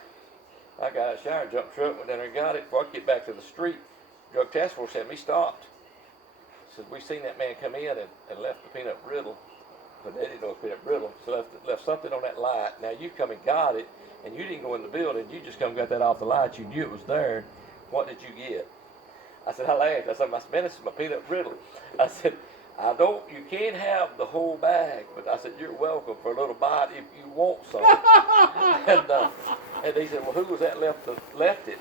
Jumped the truck, went down there and got it. Before I could get back to the street, Drug Task Force had me stopped. Said, "We seen that man come in and left the peanut brittle," but they didn't know it was peanut brittle. So left something on that light. Now you come and got it, and you didn't go in the building. You just come and got that off the light. You knew it was there. What did you get? I said, I laughed. I said, "Man, this is my peanut brittle." I said, "You can't have the whole bag, but," I said, "you're welcome for a little bite if you want some." And they said, "Well, who was that left it?"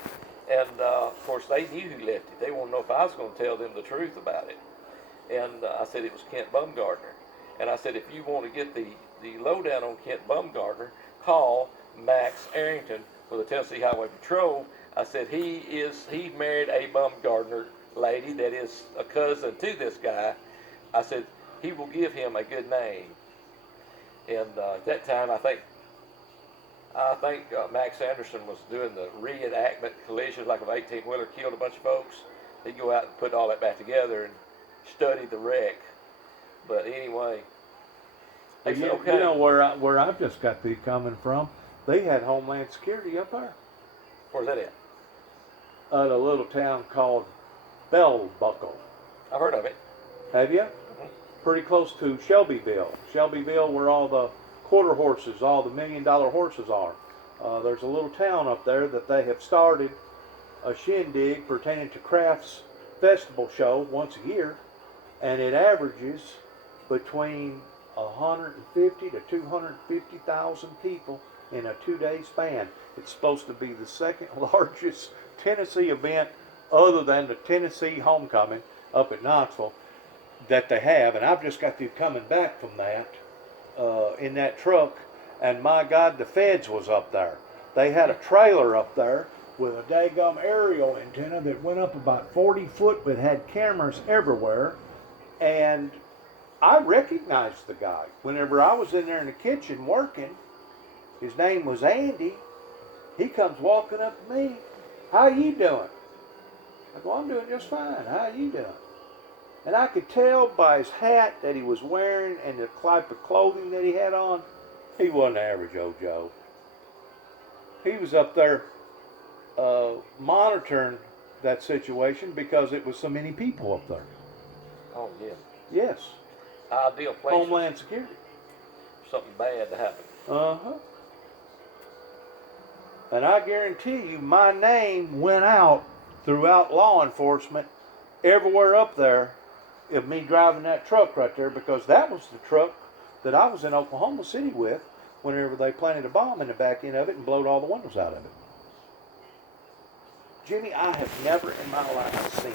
And of course, they knew who left it. They wanted to know if I was going to tell them the truth about it. And I said it was Kent Baumgartner. And I said, if you want to get the lowdown on Kent Baumgartner, call Max Arrington for the Tennessee Highway Patrol. I said, he married a Baumgartner lady that is a cousin to this guy. I said, he will give him a good name. And at that time, I think Max Anderson was doing the reenactment collisions, like an 18-wheeler killed a bunch of folks. He'd go out and put all that back together and study the wreck. But anyway, they said, okay. You know where I've just got these coming from? They had Homeland Security up there. Where's that at? At a little town called Bell Buckle. I've heard of it. Have you? Mm-hmm. Pretty close to Shelbyville. Shelbyville, where all the quarter horses, all the $1 million horses are. There's a little town up there that they have started a shindig pertaining to Crafts Festival show once a year, and it averages between 150 to 250,000 people in a 2-day span. It's supposed to be the second largest Tennessee event, other than the Tennessee Homecoming up at Knoxville, that they have. And I've just got through coming back from that in that truck, and my God, the feds was up there. They had a trailer up there with a daggum aerial antenna that went up about 40 foot, but had cameras everywhere. And I recognized the guy. Whenever I was in there in the kitchen working, his name was Andy. He comes walking up to me. "How you doing?" I go, "I'm doing just fine. How you doing?" And I could tell by his hat that he was wearing and the type of clothing that he had on, he wasn't average old Joe. He was up there monitoring that situation because it was so many people up there. Oh, yeah. Yes. Ideal place. Homeland Security. Something bad to happen. Uh-huh. And I guarantee you, my name went out throughout law enforcement, everywhere up there, of me driving that truck right there, because that was the truck that I was in Oklahoma City with whenever they planted a bomb in the back end of it and blowed all the windows out of it. Jimmy, I have never in my life seen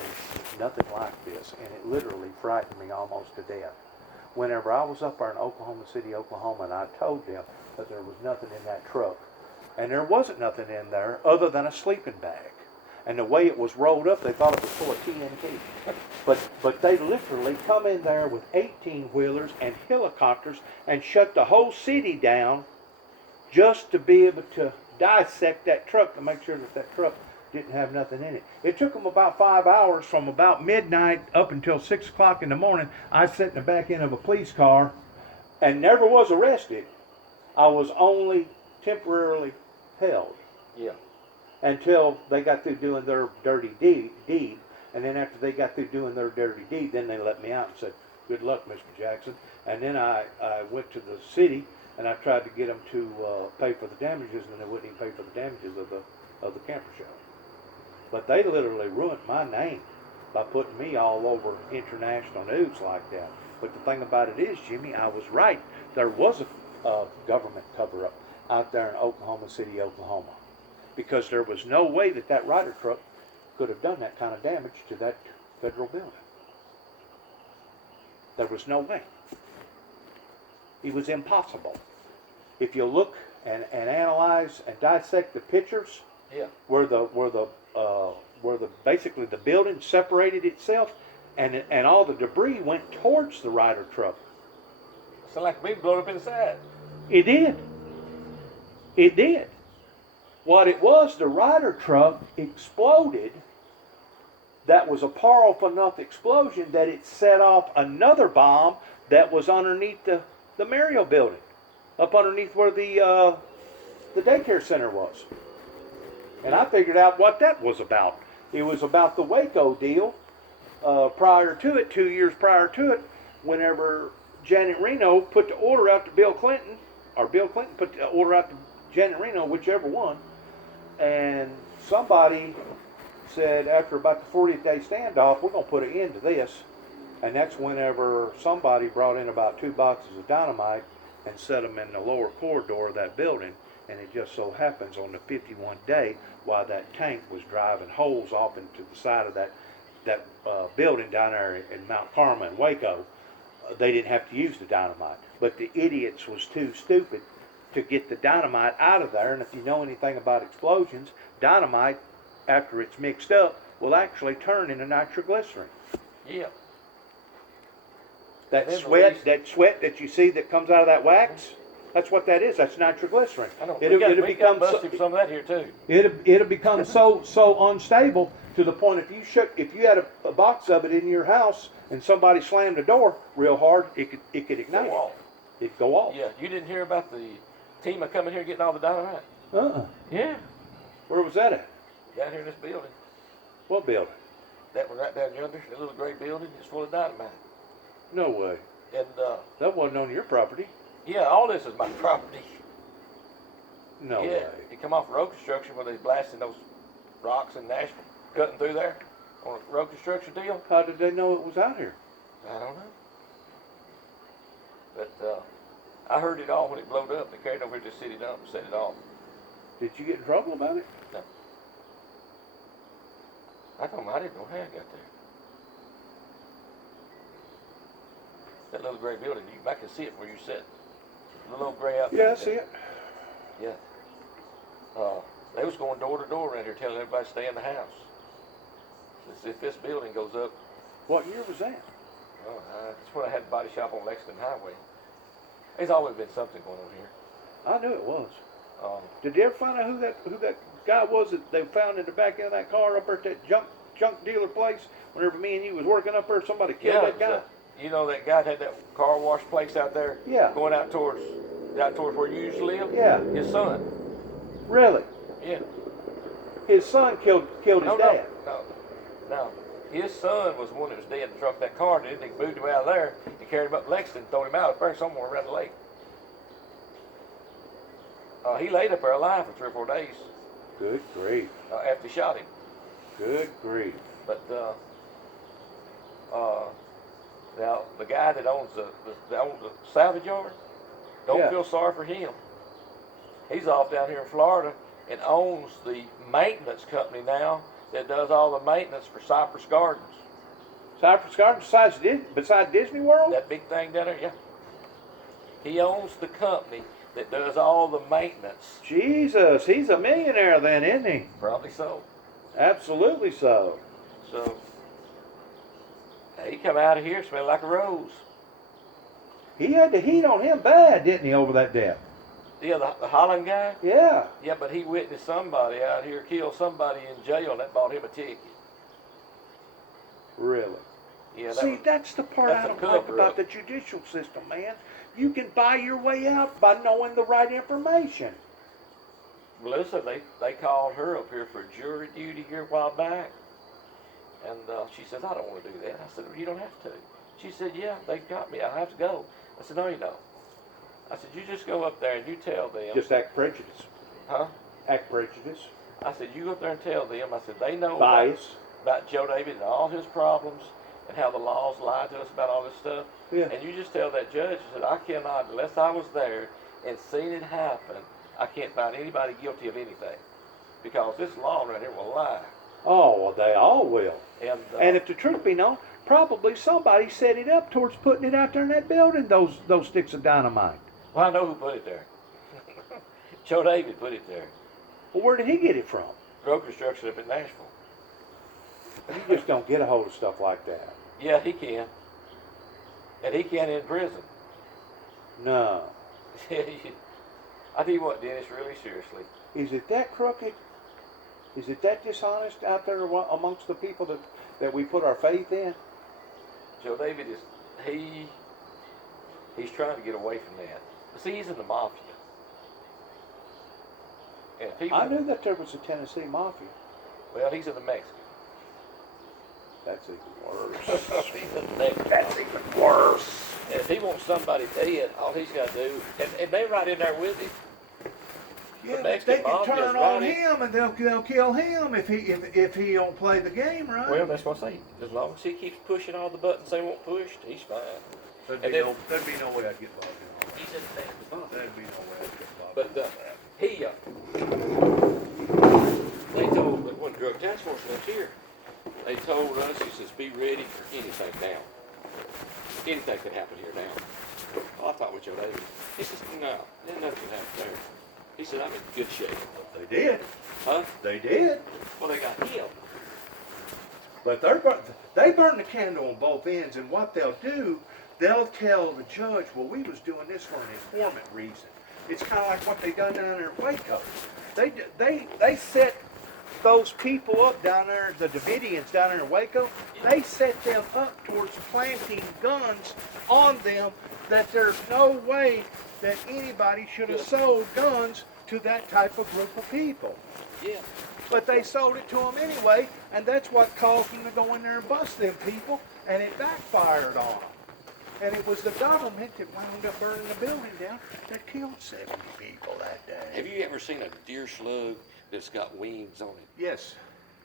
nothing like this, and it literally frightened me almost to death. Whenever I was up there in Oklahoma City, Oklahoma, and I told them that there was nothing in that truck, and there wasn't nothing in there other than a sleeping bag. And the way it was rolled up, they thought it was full of TNT. But they literally come in there with 18-wheelers and helicopters and shut the whole city down just to be able to dissect that truck to make sure that that truck didn't have nothing in it. It took them about 5 hours, from about midnight up until 6 o'clock in the morning. I sat in the back end of a police car and never was arrested. I was only temporarily held. Yeah. Until they got through doing their dirty deed. And then after they got through doing their dirty deed, then they let me out and said, good luck, Mr. Jackson. And then I went to the city and I tried to get them to pay for the damages, and they wouldn't even pay for the damages of the camper show. But they literally ruined my name by putting me all over international news like that. But the thing about it is, Jimmy, I was right. There was a government cover-up out there in Oklahoma City, Oklahoma. Because there was no way that that Ryder truck could have done that kind of damage to that federal building. There was no way. It was impossible. If you look and analyze and dissect the pictures, yeah, where the basically the building separated itself, and all the debris went towards the Ryder truck. Sound like me blown up inside. It did. It did. What it was, the Ryder truck exploded. That was a powerful enough explosion that it set off another bomb that was underneath the Mario building, up underneath where the daycare center was. And I figured out what that was about. It was about the Waco deal. Prior to it, 2 years prior to it, whenever Janet Reno put the order out to Bill Clinton, or Bill Clinton put the order out to Janet Reno, whichever one, and somebody said after about the 40th day standoff, we're going to put an end to this. And that's whenever somebody brought in about 2 boxes of dynamite and set them in the lower corridor of that building. And it just so happens on the 51st day, while that tank was driving holes off into the side of that building down there in Mount Carmel in Waco, they didn't have to use the dynamite. But the idiots was too stupid to get the dynamite out of there. And if you know anything about explosions, dynamite, after it's mixed up, will actually turn into nitroglycerin. Yeah. That sweat that you see that comes out of that wax, that's what that is. That's nitroglycerin. I know. We got busted some of that here too. It'll become so unstable to the point if you had a box of it in your house and somebody slammed the door real hard, it could ignite. Go off. It'd go off. Yeah. You didn't hear about the team coming here getting all the dynamite? Yeah. Where was that at? Down here in this building. What building? That one right down yonder, the little gray building, it's full of dynamite. No way. And that wasn't on your property. yeah, all this is my property. No yeah. way. It come off road construction where they blasting those rocks in Nashville, cutting through there on a road construction deal. How did they know it was out here? I don't know. But I heard it all when it blowed up. They carried it over to the city dump and set it off. Did you get in trouble about it? No. I told them I didn't know how it got there. That little gray building, I can see it where you sit. The little gray outfit. Yeah, I see it. Yeah. They was going door to door around here telling everybody to stay in the house. If this building goes up. What year was that? Oh, it's when I had the body shop on Lexington Highway. There's always been something going on here. I knew it was. Um, Did you ever find out who that guy was that they found in the back end of that car up there at that junk dealer place? Whenever me and you was working up there, somebody killed that guy. You know that guy had that car wash place out there? Yeah. Going out towards where you used to live? Yeah. His son. Really? Yeah. His son killed his dad. No. His son was the one that was dead and trucked that car. They moved him out of there and carried him up to Lexington and thrown him out up there somewhere around the lake. He laid up there alive for 3 or 4 days. Good grief. After they shot him. Good grief. But now the guy that owns the salvage yard, don't feel sorry for him. He's off down here in Florida and owns the maintenance company now that does all the maintenance for Cypress Gardens. Cypress Gardens besides Disney World? That big thing down there, yeah. He owns the company that does all the maintenance. Jesus, he's a millionaire then, isn't he? Probably so. Absolutely so. So he come out of here smelling like a rose. He had the heat on him bad, didn't he, over that death? Yeah, the Holland guy? Yeah. Yeah, but he witnessed somebody out here kill somebody in jail, and that bought him a ticket. Really? Yeah. See, that's the part I don't like about the judicial system, man. You can buy your way out by knowing the right information. Melissa, they called her up here for jury duty here a while back. And she says, I don't want to do that. I said, well, you don't have to. She said, yeah, they got me. I have to go. I said, no, you don't. I said, you just go up there and you tell them. Just act prejudice. Huh? Act prejudice. I said, you go up there and tell them. I said, they know bias about Joe David and all his problems and how the laws lie to us about all this stuff. Yeah. And you just tell that judge, I said, I cannot, unless I was there and seen it happen, I can't find anybody guilty of anything. Because this law right here will lie. Oh, well, they all will. And if the truth be known, probably somebody set it up towards putting it out there in that building, those sticks of dynamite. Well, I know who put it there. Joe David put it there. Well, where did he get it from? Road construction up in Nashville. You just don't get a hold of stuff like that. Yeah, he can. And he can in prison. No. I tell you what, Dennis, really seriously. Is it that crooked? Is it that dishonest out there amongst the people that we put our faith in? Joe David he's trying to get away from that. See, he's in the mafia. And I knew that there was a Tennessee mafia. Well, he's in the Mexican. That's even worse. He's in the Mexican. That's even worse. And if he wants somebody dead, all he's got to do, and they're right in there with him. Yeah, they can turn on him and they'll kill him if he don't play the game right. Well, that's what I say. As long as he keeps pushing all the buttons they want pushed, he's fine. There'd be no way I'd get involved in all that. He's in the There'd be no way I'd get involved in all that. They told, when drug task force left here, they told us, he says, be ready for anything now. Anything could happen here now. Oh, I thought with Joe David. He says, no, nothing can happen there. He said, I'm in good shape. They did. Huh? They did. Well, they got him. But they burn the candle on both ends, and what they'll do, they'll tell the judge, well, we was doing this for an informant reason. It's kind of like what they done down there in Waco. They set those people up down there, the Davidians down there in Waco, they set them up towards planting guns on them that there's no way that anybody should have sold guns to that type of group of people. Yeah. But they sold it to them anyway, and that's what caused them to go in there and bust them people, and it backfired on them. And it was the government that wound up burning the building down that killed 70 people that day. Have you ever seen a deer slug that's got wings on it? Yes.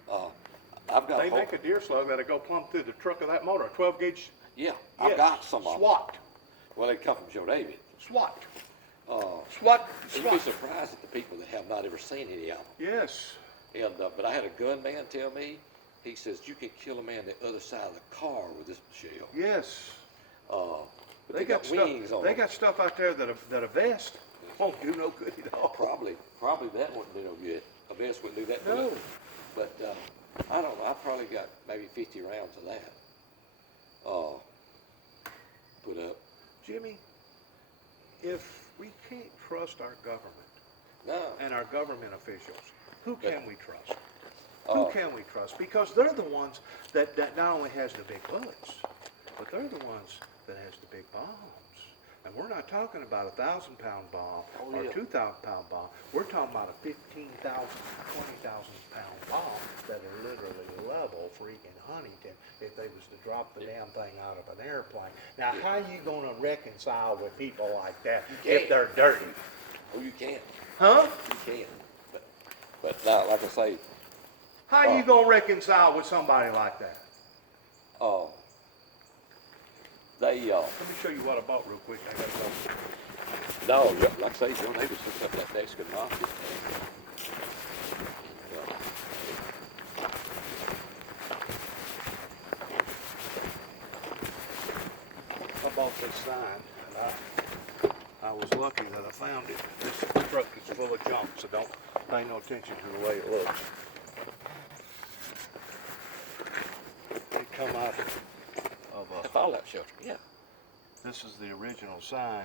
I've got. They make a deer slug that'll go plumb through the truck of that motor, 12 gauge. Yeah, I've got some of them. SWAT. Well, they come from Joe David. SWAT. SWAT. You'd be surprised at the people that have not ever seen any of them. Yes. And but I had a gunman tell me, he says you can kill a man the other side of the car with this shell. Yes. But they got wings stuff. on They them. got stuff out there that a vest won't do no good at all. Probably that wouldn't do no good. A vest wouldn't do that. No. Good. But I don't know. I probably got maybe 50 rounds of that. Put up. Jimmy, if we can't trust our government No. and our government officials, who can we trust? Who can we trust? Because they're the ones that not only has the big bullets, but they're the ones that has the big bombs. And we're not talking about a 1,000-pound bomb or a 2,000-pound bomb. We're talking about a 15,000, 20,000-pound bomb that are literally level freaking Huntington if they was to drop the damn thing out of an airplane. Now, how you going to reconcile with people like that if they're dirty? Oh, you can. Huh? You can. But now, like I say, How you gonna reconcile with somebody like that? They Let me show you what I bought real quick. I got something. no, like I say, Joe Davis hooked up that desk and locked it. I bought this sign, and I was lucky that I found it. This truck is full of junk, so don't pay no attention to the way it looks. It come out of The fallout shelter, yeah. this is the original sign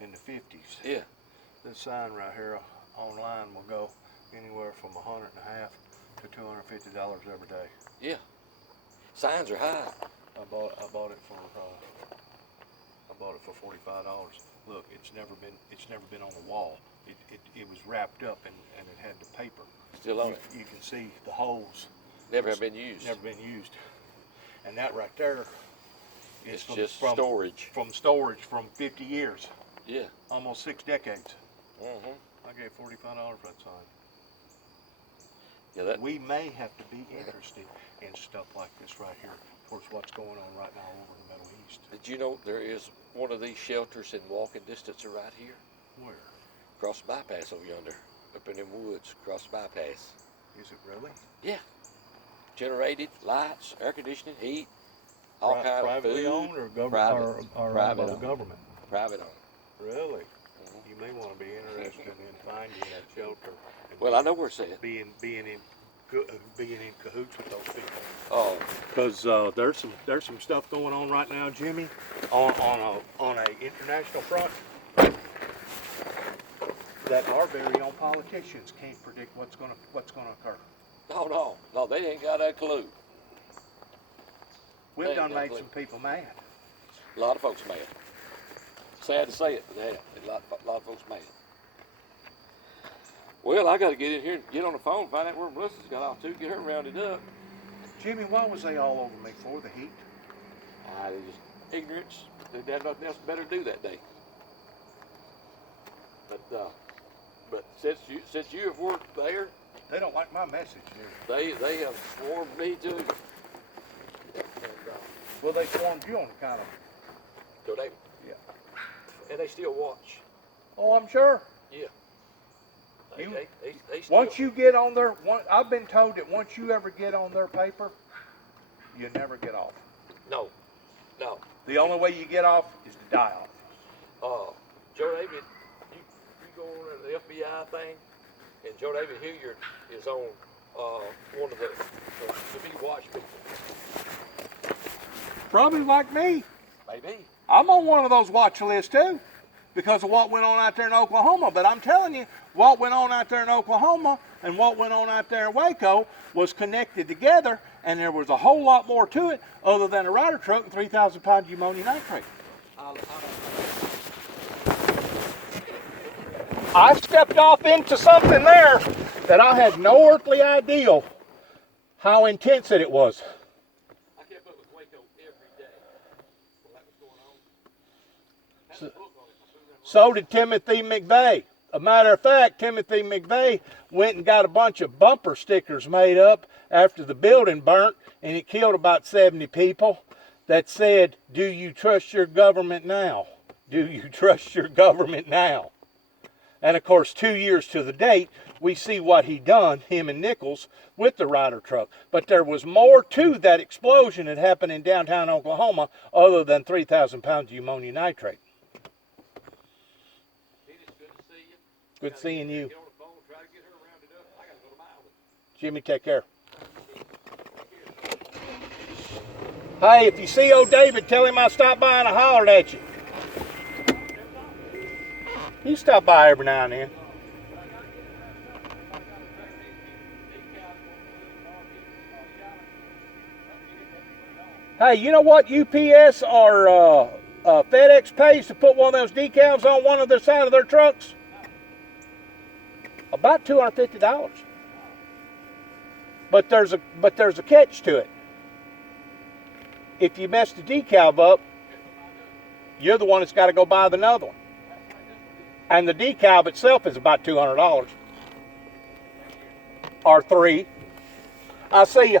in the 50s. Yeah. This sign right here online will go anywhere from $150 to $250 every day. Yeah. Signs are high. I bought it for $45. Look, it's never been on the wall. It was wrapped up and it had the paper. Still on it. You can see the holes. Never have been used. Never been used. And that right there It's is just from storage. From storage from 50 years. Yeah. Almost 6 decades. Mm-hmm. I gave $45 for that sign. Yeah, We may have to be interested in stuff like this right here, towards what's going on right now over in the Middle East. Did you know there is one of these shelters in walking distance of right here? Where? Across the bypass over yonder. Up in them woods, across the bypass. Is it really? Yeah. Generated, lights, air conditioning, heat, all kind of privately food. owned or Private. or Private by the owned. government? Private owned. Really? Mhm. You may want to be interested in finding that shelter. And Well, I know where it's at. being in cahoots with those people. Oh, Because there's some stuff going on right now, Jimmy, on a international front that our very own politicians can't predict what's gonna occur. no, they ain't got a clue. We've They done ain't got a made clue. some people mad. A lot of folks mad. Sad to say it, but they have. A lot of folks mad. Well, I got to get in here and get on the phone, find out where Melissa's got off to, get her rounded up. Jimmy, why was they all over me for the heat? They just ignorance. They didn't have nothing else better to do that day. But since you have worked there, They don't like my message, do they? they have swarmed me too. Well, they swarmed you on account of. So they, Yeah. and they still watch. Oh, I'm sure. Yeah. They still, Once you get on their, I've been told that once you ever get on their paper, you never get off. No. The only way you get off is to die off. Joe David, you go on the FBI thing, and Joe David Hilliard is on one of the to be watched people. Probably like me. Maybe. I'm on one of those watch lists too, because of what went on out there in Oklahoma. But I'm telling you, what went on out there in Oklahoma and what went on out there in Waco was connected together, and there was a whole lot more to it other than a rider truck and 3,000 pounds of ammonium nitrate. I stepped off into something there that I had no earthly idea how intense it was. I kept up with Waco every day when that was going on. Had a book on it. So did Timothy McVeigh. A matter of fact, Timothy McVeigh went and got a bunch of bumper stickers made up after the building burnt, and it killed about 70 people, that said, "Do you trust your government now? Do you trust your government now?" And of course, 2 years to the date, we see what he done, him and Nichols, with the rider truck. But there was more to that explosion that happened in downtown Oklahoma other than 3,000 pounds of ammonium nitrate. Good seeing you. Get on the phone, try to get her rounded up. I gotta go to Miami. Jimmy, take care. Hey, if you see old David, tell him I stopped by and I hollered at you. You stop by every now and then. Hey, you know what UPS or FedEx pays to put one of those decals on one of the side of their trucks? About $250. But there's a catch to it. If you mess the decal up, you're the one that's got to go buy another one. And the decal itself is about $200. Or $300. I'll see you.